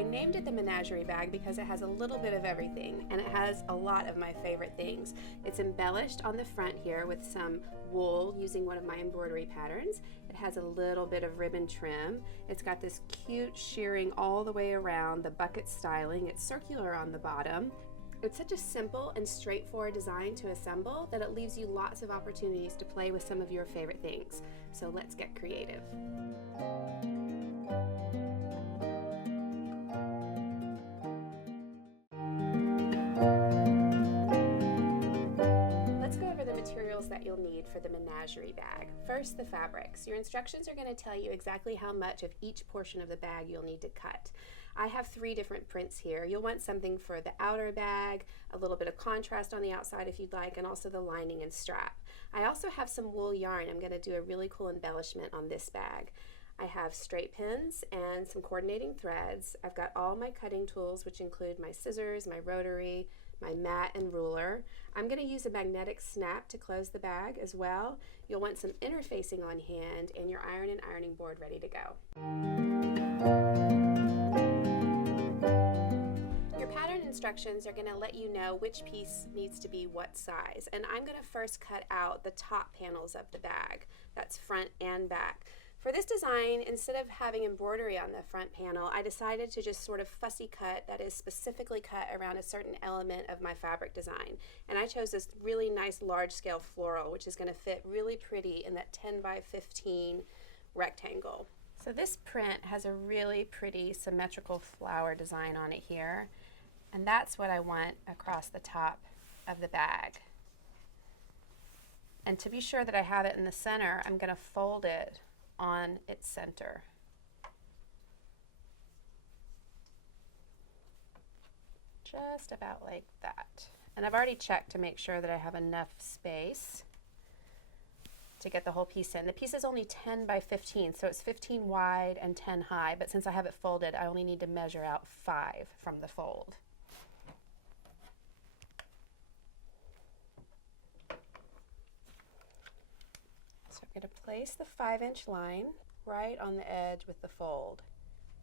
I named it the Menagerie bag because it has a little bit of everything, and it has a lot of my favorite things. It's embellished on the front here with some wool using one of my embroidery patterns. It has a little bit of ribbon trim. It's got this cute shearing all the way around, the bucket styling. It's circular on the bottom. It's such a simple and straightforward design to assemble that it leaves you lots of opportunities to play with some of your favorite things. So let's get creative. Let's go over the materials that you'll need for the Menagerie bag. First, the fabrics. Your instructions are going to tell you exactly how much of each portion of the bag you'll need to cut. I have 3 different prints here. You'll want something for the outer bag, a little bit of contrast on the outside if you'd like, and also the lining and strap. I also have some wool yarn. I'm going to do a really cool embellishment on this bag. I have straight pins and some coordinating threads. I've got all my cutting tools, which include my scissors, my rotary, my mat and ruler. I'm going to use a magnetic snap to close the bag as well. You'll want some interfacing on hand and your iron and ironing board ready to go. Your pattern instructions are going to let you know which piece needs to be what size, and I'm going to first cut out the top panels of the bag. That's front and back. For this design, instead of having embroidery on the front panel, I decided to just sort of fussy cut, that is specifically cut around a certain element of my fabric design. And I chose this really nice large scale floral, which is going to fit really pretty in that 10 by 15 rectangle. So this print has a really pretty symmetrical flower design on it here, and that's what I want across the top of the bag. And to be sure that I have it in the center, I'm going to fold it on its center. Just about like that. And I've already checked to make sure that I have enough space to get the whole piece in. The piece is only 10 by 15, so it's 15 wide and 10 high, but since I have it folded, I only need to measure out 5 from the fold. So I'm going to place the 5-inch line right on the edge with the fold,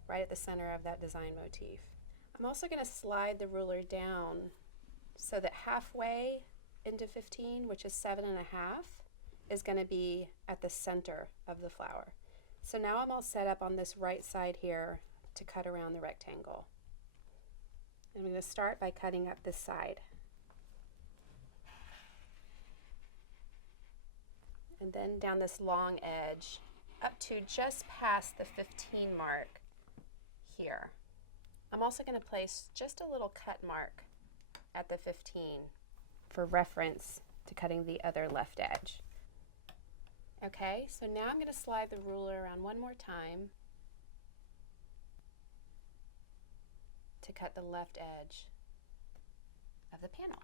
right at the center of that design motif. I'm also going to slide the ruler down so that halfway into 15, which is 7.5, is going to be at the center of the flower. So now I'm all set up on this right side here to cut around the rectangle. And I'm going to start by cutting up this side. And then down this long edge up to just past the 15 mark here. I'm also going to place just a little cut mark at the 15 for reference to cutting the other left edge. Okay, so now I'm going to slide the ruler around one more time to cut the left edge of the panel.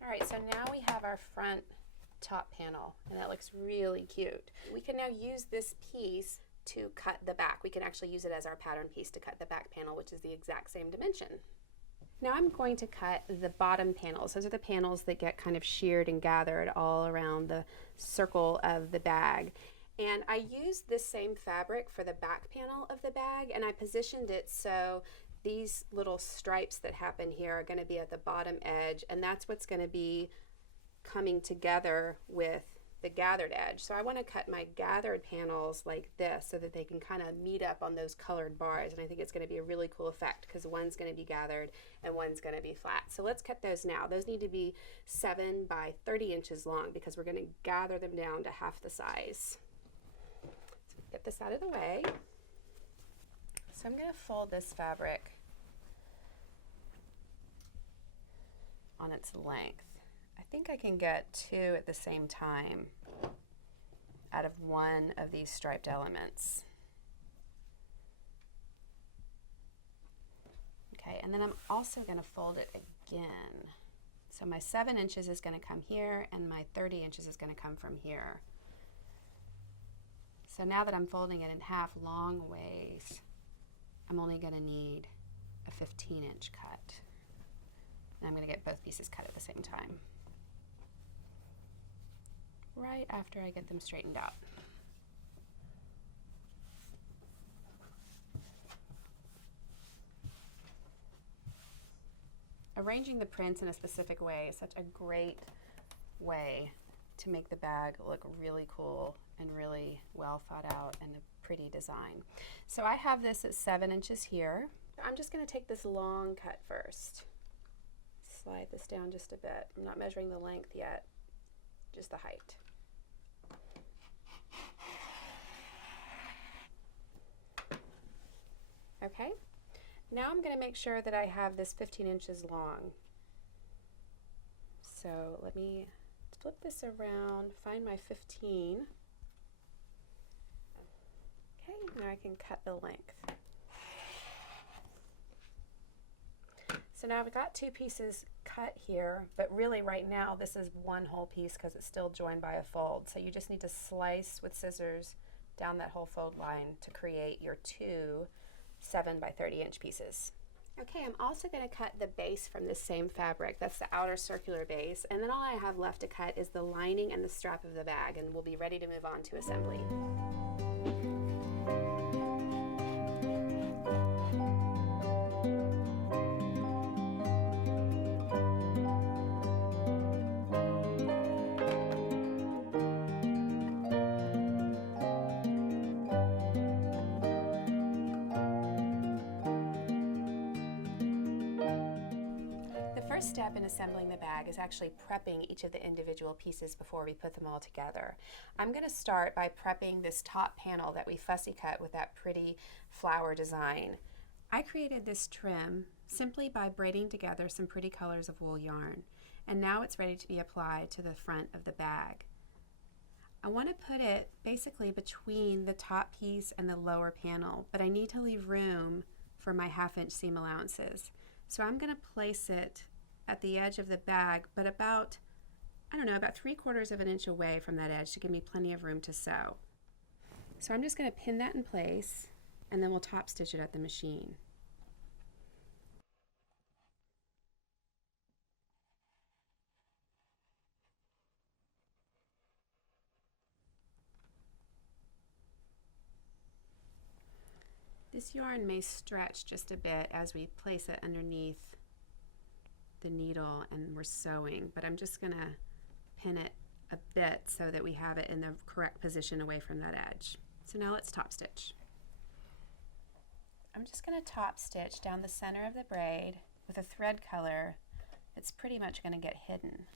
All right, so now we have our front top panel, and that looks really cute. We can now use this piece to cut the back. We can actually use it as our pattern piece to cut the back panel, which is the exact same dimension. Now I'm going to cut the bottom panels. Those are the panels that get kind of sheared and gathered all around the circle of the bag. And I used this same fabric for the back panel of the bag, and I positioned it so these little stripes that happen here are going to be at the bottom edge, and that's what's going to be coming together with the gathered edge. So I want to cut my gathered panels like this so that they can kind of meet up on those colored bars, and I think it's going to be a really cool effect because one's going to be gathered and one's going to be flat. So let's cut those now. Those need to be 7 by 30 inches long because we're going to gather them down to half the size. So get this out of the way. So I'm going to fold this fabric on its length. I think I can get 2 at the same time out of one of these striped elements. Okay, and then I'm also going to fold it again. So my 7 inches is going to come here, and my 30 inches is going to come from here. So now that I'm folding it in half long ways, I'm only going to need a 15-inch cut. And I'm going to get both pieces cut at the same time, right after I get them straightened out. Arranging the prints in a specific way is such a great way to make the bag look really cool and really well thought out and a pretty design. So I have this at 7 inches here. I'm just going to take this long cut first. Slide this down just a bit. I'm not measuring the length yet, just the height. Okay, now I'm going to make sure that I have this 15 inches long. So let me flip this around, find my 15. Okay, now I can cut the length. So now I've got 2 pieces cut here, but really right now this is one whole piece because it's still joined by a fold. So you just need to slice with scissors down that whole fold line to create your 2 7 by 30 inch pieces. Okay, I'm also going to cut the base from this same fabric. That's the outer circular base, and then all I have left to cut is the lining and the strap of the bag, and we'll be ready to move on to assembly. First step in assembling the bag is actually prepping each of the individual pieces before we put them all together. I'm going to start by prepping this top panel that we fussy cut with that pretty flower design. I created this trim simply by braiding together some pretty colors of wool yarn, and now it's ready to be applied to the front of the bag. I want to put it basically between the top piece and the lower panel, but I need to leave room for my 1/2 inch seam allowances. So I'm going to place it at the edge of the bag, but about 3/4 of an inch away from that edge to give me plenty of room to sew. So I'm just going to pin that in place, and then we'll top stitch it at the machine. This yarn may stretch just a bit as we place it underneath the needle and we're sewing, but I'm just going to pin it a bit so that we have it in the correct position away from that edge. So now let's top stitch. I'm just going to top stitch down the center of the braid with a thread color that's pretty much going to get hidden.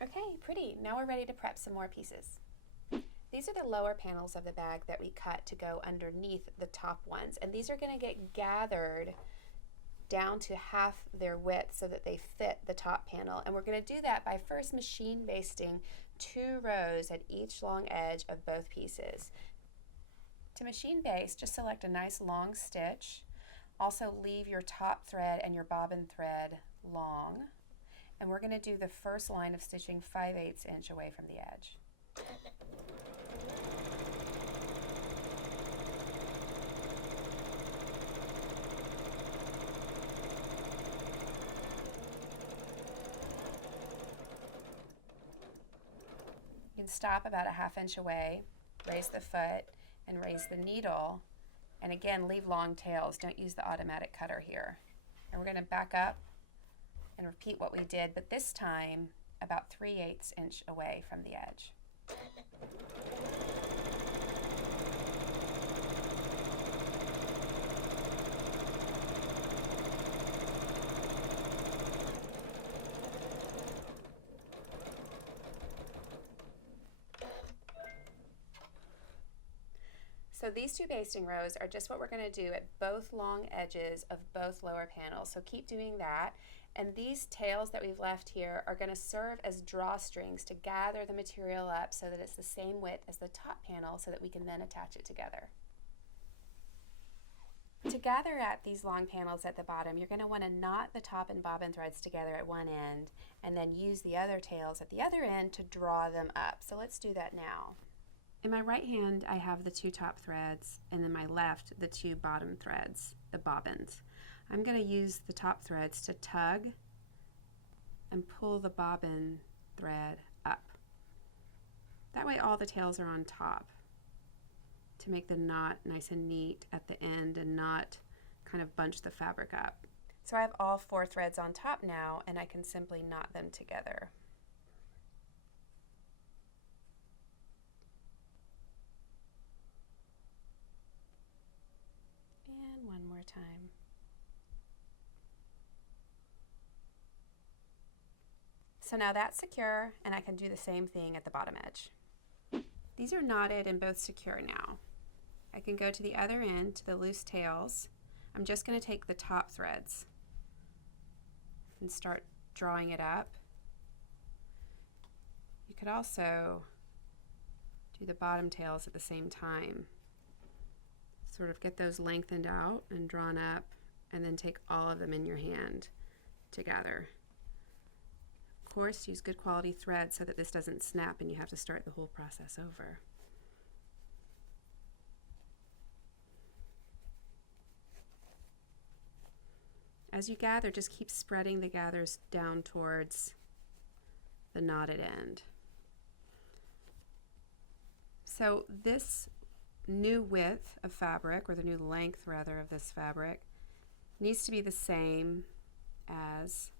Okay, pretty. Now we're ready to prep some more pieces. These are the lower panels of the bag that we cut to go underneath the top ones, and these are going to get gathered down to half their width so that they fit the top panel. And we're going to do that by first machine basting 2 rows at each long edge of both pieces. To machine baste, just select a nice long stitch. Also leave your top thread and your bobbin thread long. And we're going to do the first line of stitching 5/8 inch away from the edge. You can stop about a 1/2 inch away, raise the foot, and raise the needle. And again, leave long tails. Don't use the automatic cutter here. And we're going to back up and repeat what we did, but this time about 3/8 inch away from the edge. So these 2 basting rows are just what we're going to do at both long edges of both lower panels. So keep doing that. And these tails that we've left here are going to serve as drawstrings to gather the material up so that it's the same width as the top panel so that we can then attach it together. To gather at these long panels at the bottom, you're going to want to knot the top and bobbin threads together at one end and then use the other tails at the other end to draw them up. So let's do that now. In my right hand, I have the 2 top threads, and in my left, the 2 bottom threads, the bobbins. I'm going to use the top threads to tug and pull the bobbin thread up. That way all the tails are on top to make the knot nice and neat at the end and not kind of bunch the fabric up. So I have all 4 threads on top now, and I can simply knot them together. And one more time. So now that's secure, and I can do the same thing at the bottom edge. These are knotted and both secure now. I can go to the other end, to the loose tails. I'm just going to take the top threads and start drawing it up. You could also do the bottom tails at the same time. Sort of get those lengthened out and drawn up, and then take all of them in your hand together. Of course, use good quality thread so that this doesn't snap and you have to start the whole process over. As you gather, just keep spreading the gathers down towards the knotted end. So this new width of fabric, or the new length rather of this fabric, needs to be the same as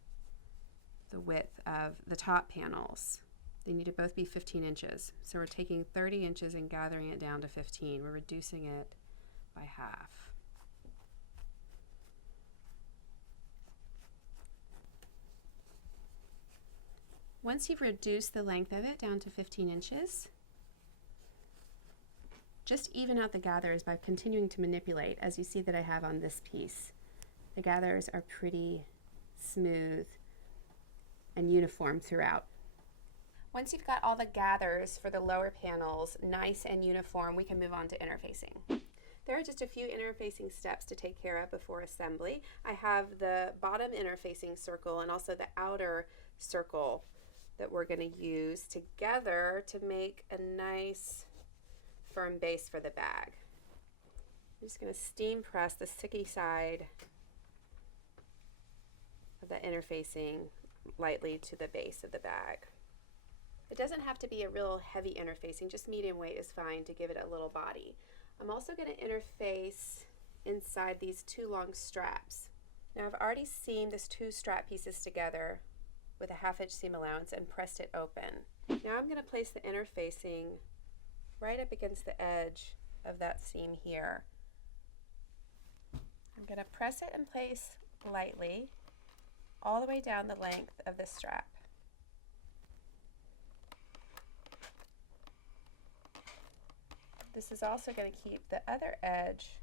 the width of the top panels. They need to both be 15 inches. So we're taking 30 inches and gathering it down to 15. We're reducing it by half. Once you've reduced the length of it down to 15 inches, just even out the gathers by continuing to manipulate, as you see that I have on this piece. The gathers are pretty smooth and uniform throughout. Once you've got all the gathers for the lower panels nice and uniform, we can move on to interfacing. There are just a few interfacing steps to take care of before assembly. I have the bottom interfacing circle and also the outer circle that we're going to use together to make a nice firm base for the bag. I'm just going to steam press the sticky side of that interfacing lightly to the base of the bag. It doesn't have to be a real heavy interfacing, just medium weight is fine to give it a little body. I'm also going to interface inside these 2 long straps. Now I've already seamed these 2 strap pieces together with a 1/2 inch seam allowance and pressed it open. Now I'm going to place the interfacing right up against the edge of that seam here. I'm going to press it in place lightly all the way down the length of the strap. This is also going to keep the other edge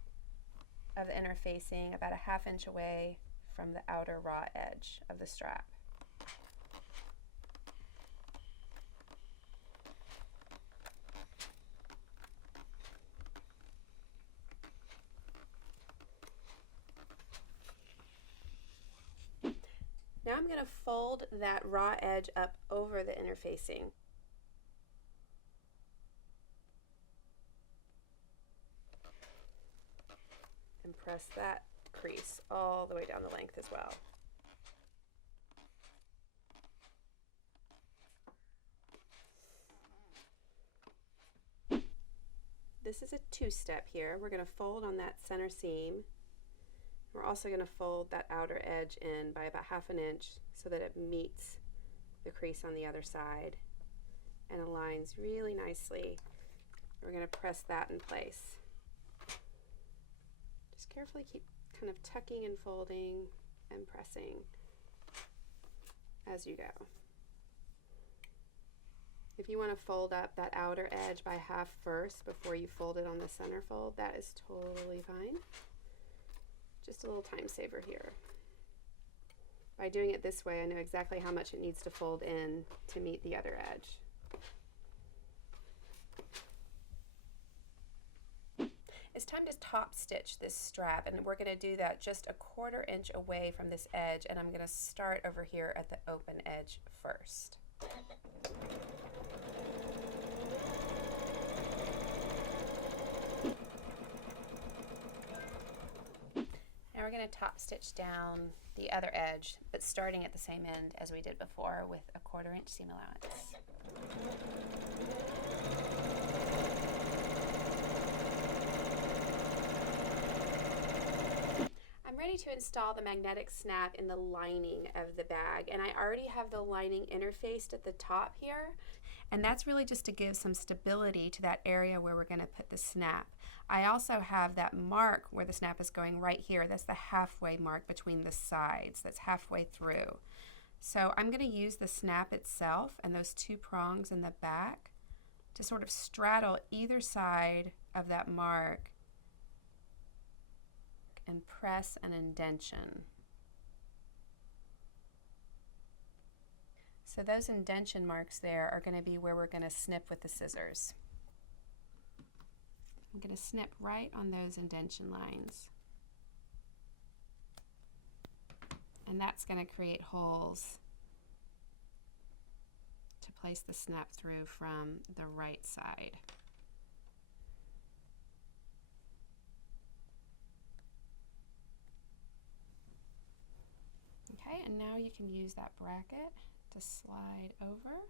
of the interfacing about a 1/2 inch away from the outer raw edge of the strap. Now I'm going to fold that raw edge up over the interfacing. And press that crease all the way down the length as well. This is a 2-step here. We're going to fold on that center seam. We're also going to fold that outer edge in by about 1/2 inch so that it meets the crease on the other side and aligns really nicely. We're going to press that in place. Just carefully keep kind of tucking and folding and pressing as you go. If you want to fold up that outer edge by half first before you fold it on the center fold, that is totally fine. Just a little time saver here. By doing it this way, I know exactly how much it needs to fold in to meet the other edge. It's time to top stitch this strap, and we're going to do that just a 1/4 inch away from this edge, and I'm going to start over here at the open edge first. Now we're going to top stitch down the other edge, but starting at the same end as we did before with a 1/4 inch seam allowance. I'm ready to install the magnetic snap in the lining of the bag, and I already have the lining interfaced at the top here, and that's really just to give some stability to that area where we're going to put the snap. I also have that mark where the snap is going right here. That's the halfway mark between the sides. That's halfway through. So I'm going to use the snap itself and those 2 prongs in the back to sort of straddle either side of that mark and press an indention. So those indention marks there are going to be where we're going to snip with the scissors. I'm going to snip right on those indention lines. And that's going to create holes to place the snap through from the right side. Okay, and now you can use that bracket to slide over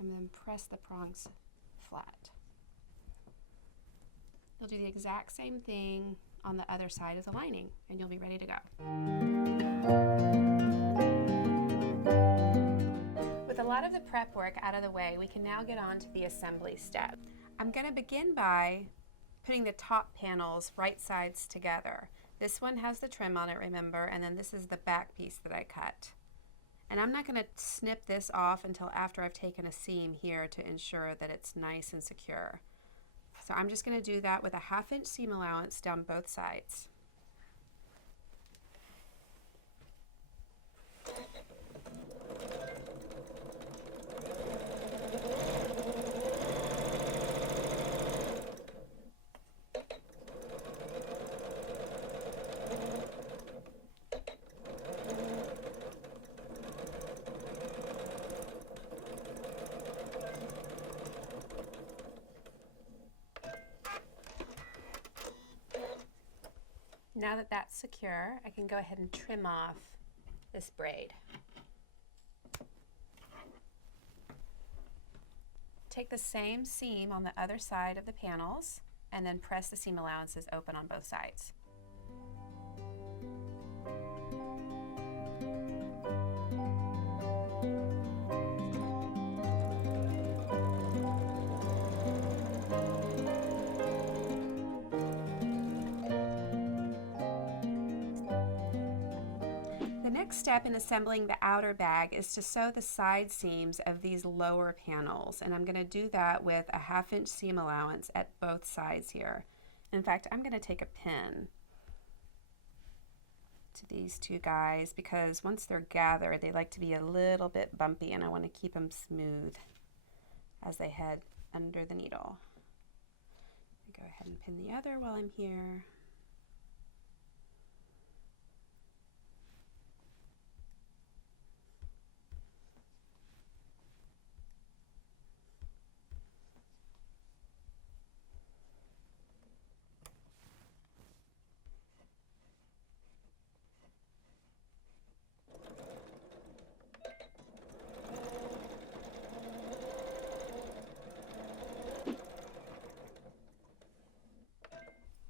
and then press the prongs flat. You'll do the exact same thing on the other side of the lining and you'll be ready to go. With a lot of the prep work out of the way, we can now get on to the assembly step. I'm going to begin by putting the top panels right sides together. This one has the trim on it, remember, and then this is the back piece that I cut. And I'm not going to snip this off until after I've taken a seam here to ensure that it's nice and secure. So I'm just going to do that with a 1/2 inch seam allowance down both sides. Now that that's secure, I can go ahead and trim off this braid. Take the same seam on the other side of the panels and then press the seam allowances open on both sides. The next step in assembling the outer bag is to sew the side seams of these lower panels, and I'm going to do that with a 1/2 inch seam allowance at both sides here. In fact, I'm going to take a pin to these 2 guys because once they're gathered they like to be a little bit bumpy and I want to keep them smooth as they head under the needle. Go ahead and pin the other while I'm here.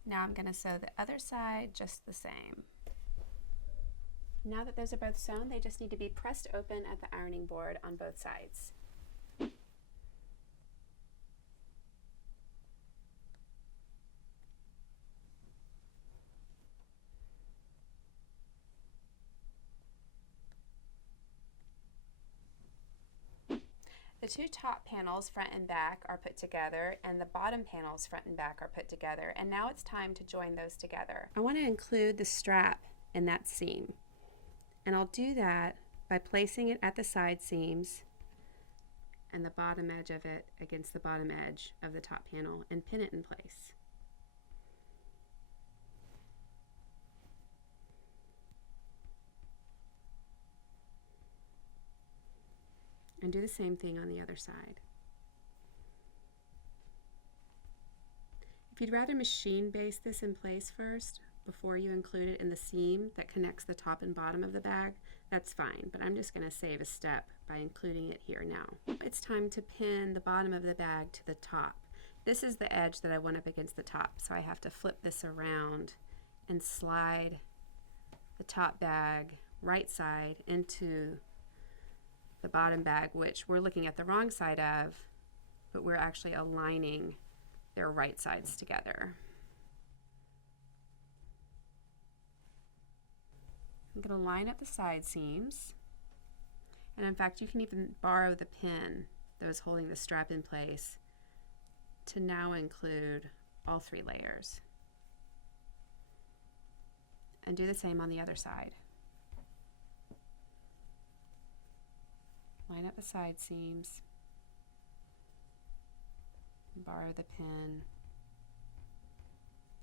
Now I'm going to sew the other side just the same. Now that those are both sewn, they just need to be pressed open at the ironing board on both sides. The 2 top panels, front and back, are put together, and the bottom panels, front and back, are put together. And now it's time to join those together. I want to include the strap in that seam. And I'll do that by placing it at the side seams and the bottom edge of it against the bottom edge of the top panel and pin it in place. And do the same thing on the other side. If you'd rather machine baste this in place first, before you include it in the seam that connects the top and bottom of the bag, that's fine, but I'm just going to save a step by including it here now. It's time to pin the bottom of the bag to the top. This is the edge that I want up against the top, so I have to flip this around and slide the top bag right side into the bottom bag, which we're looking at the wrong side of, but we're actually aligning their right sides together. I'm going to line up the side seams, and in fact you can even borrow the pin that was holding the strap in place to now include all 3 layers. And do the same on the other side. Line up the side seams, borrow the pin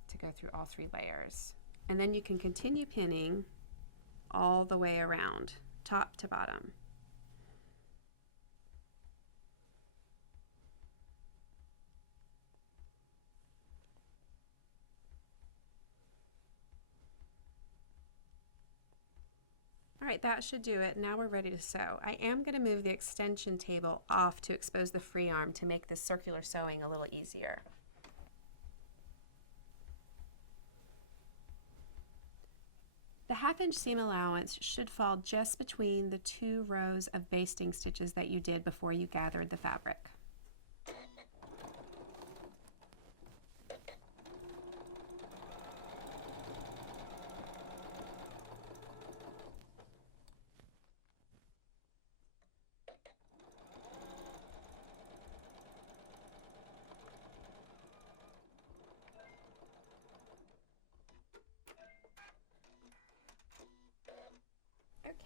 to go through all 3 layers. And then you can continue pinning all the way around, top to bottom. All right, that should do it. Now we're ready to sew. I am going to move the extension table off to expose the free arm to make this circular sewing a little easier. The 1/2 inch seam allowance should fall just between the 2 rows of basting stitches that you did before you gathered the fabric.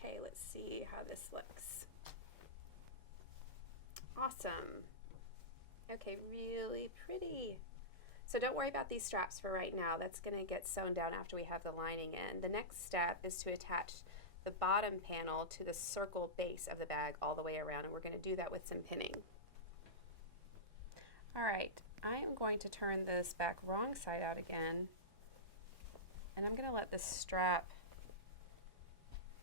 Okay, let's see how this looks. Awesome. Okay, really pretty. So don't worry about these straps for right now. That's going to get sewn down after we have the lining in. The next step is to attach the bottom panel to the circle base of the bag all the way around, and we're going to do that with some pinning. All right, I am going to turn this back wrong side out again, and I'm going to let the strap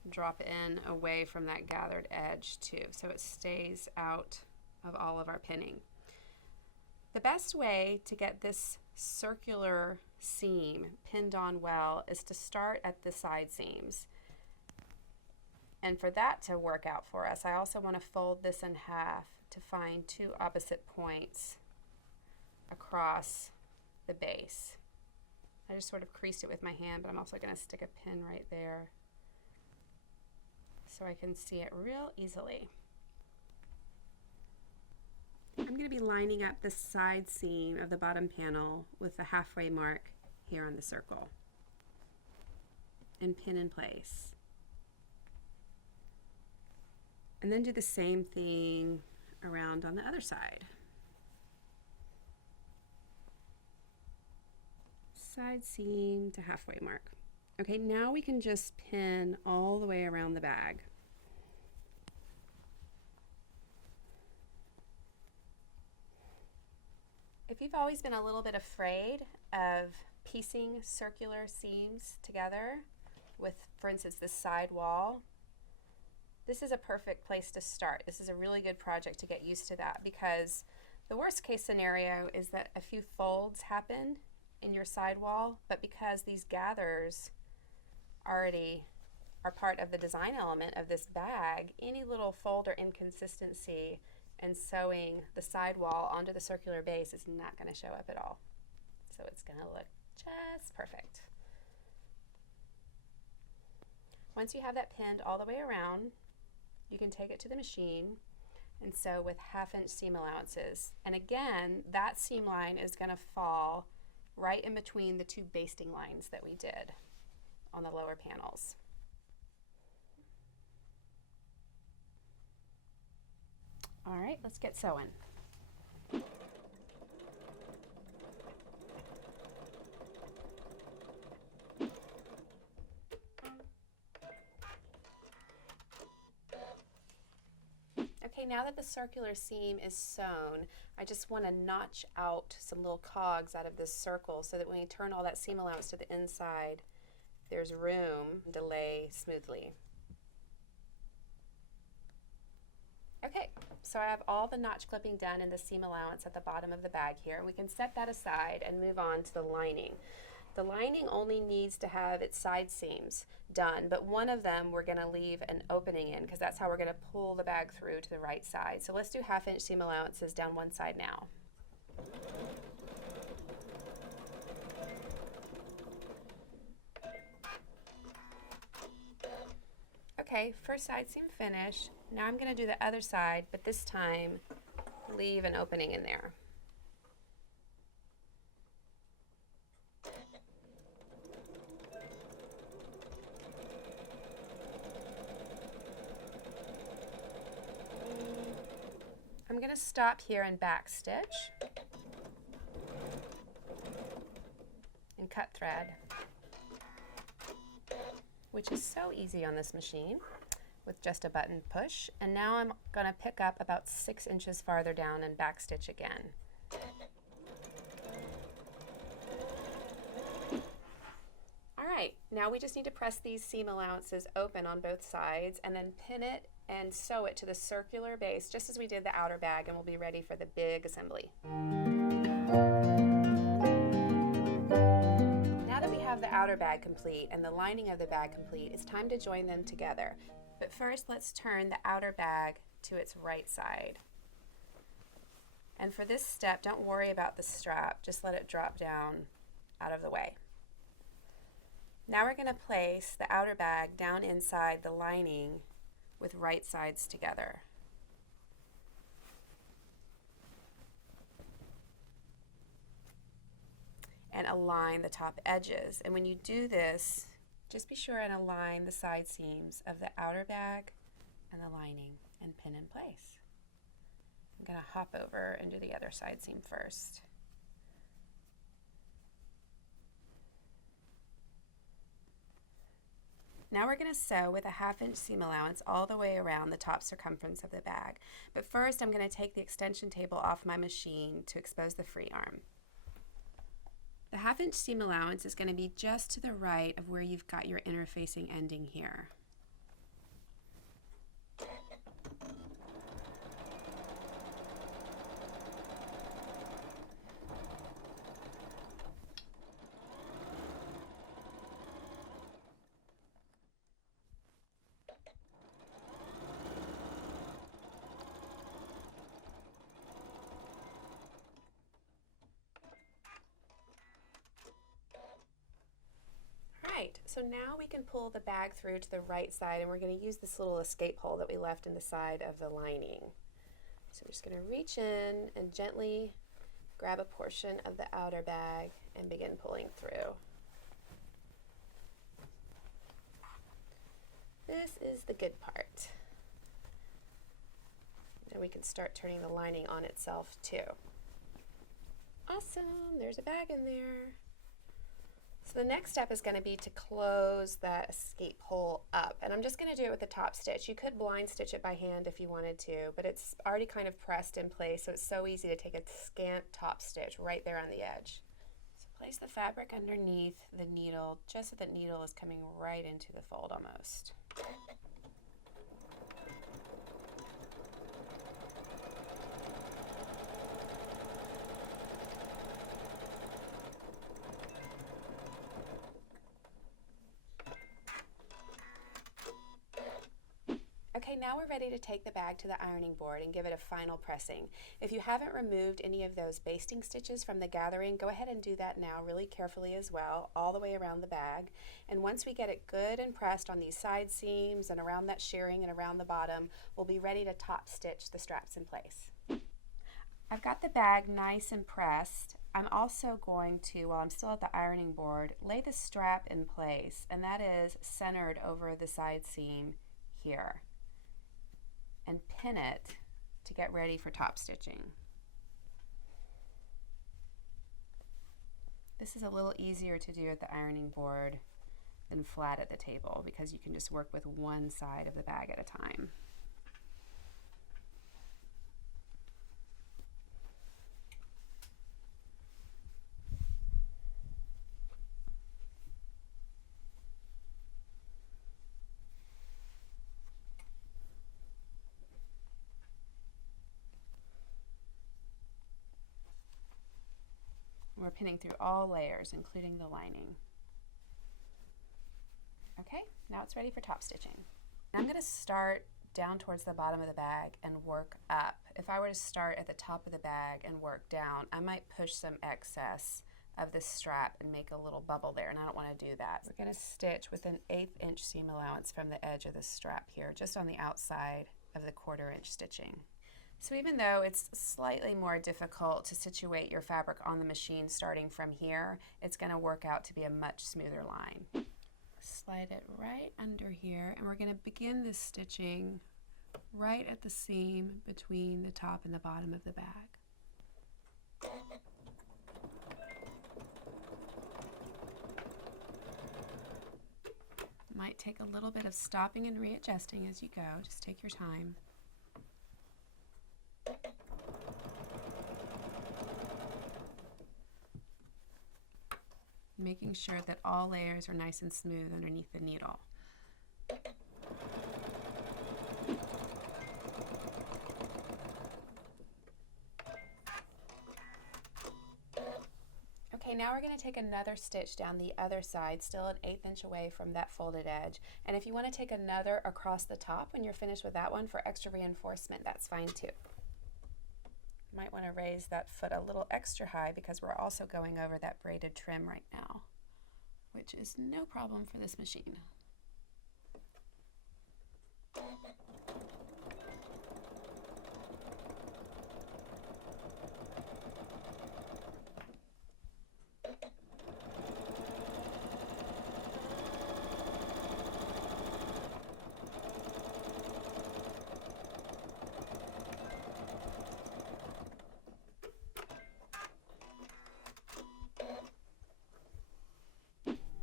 drop in away from that gathered edge too, so it stays out of all of our pinning. The best way to get this circular seam pinned on well is to start at the side seams. And for that to work out for us, I also want to fold this in half to find 2 opposite points across the base. I just sort of creased it with my hand, but I'm also going to stick a pin right there so I can see it real easily. I'm going to be lining up the side seam of the bottom panel with the halfway mark here on the circle and pin in place. And then do the same thing around on the other side. Side seam to halfway mark. Okay, now we can just pin all the way around the bag. If you've always been a little bit afraid of piecing circular seams together with, for instance, this side wall, this is a perfect place to start. This is a really good project to get used to that, because the worst case scenario is that a few folds happen in your side wall, but because these gathers already are part of the design element of this bag, any little fold or inconsistency and sewing the sidewall onto the circular base is not going to show up at all. So it's going to look just perfect. Once you have that pinned all the way around, you can take it to the machine and sew with 1/2 inch seam allowances. And again, that seam line is going to fall right in between the 2 basting lines that we did on the lower panels. All right, let's get sewing. Okay, now that the circular seam is sewn, I just want to notch out some little cogs out of this circle so that when we turn all that seam allowance to the inside, there's room to lay smoothly. Okay, so I have all the notch clipping done in the seam allowance at the bottom of the bag here. We can set that aside and move on to the lining. The lining only needs to have its side seams done, but one of them we're going to leave an opening in because that's how we're going to pull the bag through to the right side. So let's do 1/2 inch seam allowances down one side now. Okay, first side seam finished. Now I'm going to do the other side, but this time leave an opening in there. I'm going to stop here and back stitch and cut thread, which is so easy on this machine with just a button push. And now I'm going to pick up about 6 inches farther down and back stitch again. All right, now we just need to press these seam allowances open on both sides and then pin it and sew it to the circular base just as we did the outer bag, and we'll be ready for the big assembly. Now that we have the outer bag complete and the lining of the bag complete, it's time to join them together. But first, let's turn the outer bag to its right side. And for this step, don't worry about the strap, just let it drop down out of the way. Now we're going to place the outer bag down inside the lining with right sides together. And align the top edges. And when you do this, just be sure and align the side seams of the outer bag and the lining and pin in place. I'm going to hop over and do the other side seam first. Now we're going to sew with a 1/2 inch seam allowance all the way around the top circumference of the bag. But first I'm going to take the extension table off my machine to expose the free arm. The 1/2 inch seam allowance is going to be just to the right of where you've got your interfacing ending here. So now we can pull the bag through to the right side, and we're going to use this little escape hole that we left in the side of the lining. So we're just going to reach in and gently grab a portion of the outer bag and begin pulling through. This is the good part. And we can start turning the lining on itself too. Awesome, there's a bag in there. So the next step is going to be to close that escape hole up, and I'm just going to do it with the top stitch. You could blind stitch it by hand if you wanted to, but it's already kind of pressed in place, so it's so easy to take a scant top stitch right there on the edge. So place the fabric underneath the needle, just so the needle is coming right into the fold almost. Okay, now we're ready to take the bag to the ironing board and give it a final pressing. If you haven't removed any of those basting stitches from the gathering, go ahead and do that now really carefully as well, all the way around the bag. And once we get it good and pressed on these side seams and around that shirring and around the bottom, we'll be ready to top stitch the straps in place. I've got the bag nice and pressed. I'm also going to, while I'm still at the ironing board, lay the strap in place, and that is centered over the side seam here, and pin it to get ready for top stitching. This is a little easier to do at the ironing board than flat at the table because you can just work with one side of the bag at a time. we're pinning through all layers, including the lining. Okay, now it's ready for top stitching. I'm going to start down towards the bottom of the bag and work up. If I were to start at the top of the bag and work down, I might push some excess of this strap and make a little bubble there, and I don't want to do that. We're going to stitch with an 1/8 inch seam allowance from the edge of the strap here, just on the outside of the 1/4 inch stitching. So even though it's slightly more difficult to situate your fabric on the machine starting from here, it's going to work out to be a much smoother line. Slide it right under here, and we're going to begin this stitching right at the seam between the top and the bottom of the bag. Might take a little bit of stopping and readjusting as you go. Just take your time. Making sure that all layers are nice and smooth underneath the needle. Okay, now we're going to take another stitch down the other side, still an 1/8 inch away from that folded edge. And if you want to take another across the top when you're finished with that one for extra reinforcement, that's fine too. Might want to raise that foot a little extra high because we're also going over that braided trim right now, which is no problem for this machine.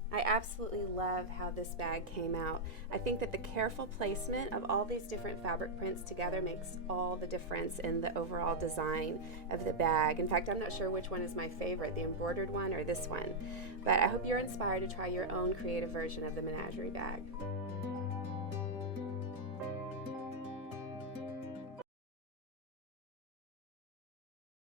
I absolutely love how this bag came out. I think that the careful placement of all these different fabric prints together makes all the difference in the overall design of the bag. In fact, I'm not sure which one is my favorite, the embroidered one or this one. But I hope you're inspired to try your own creative version of the Menagerie bag.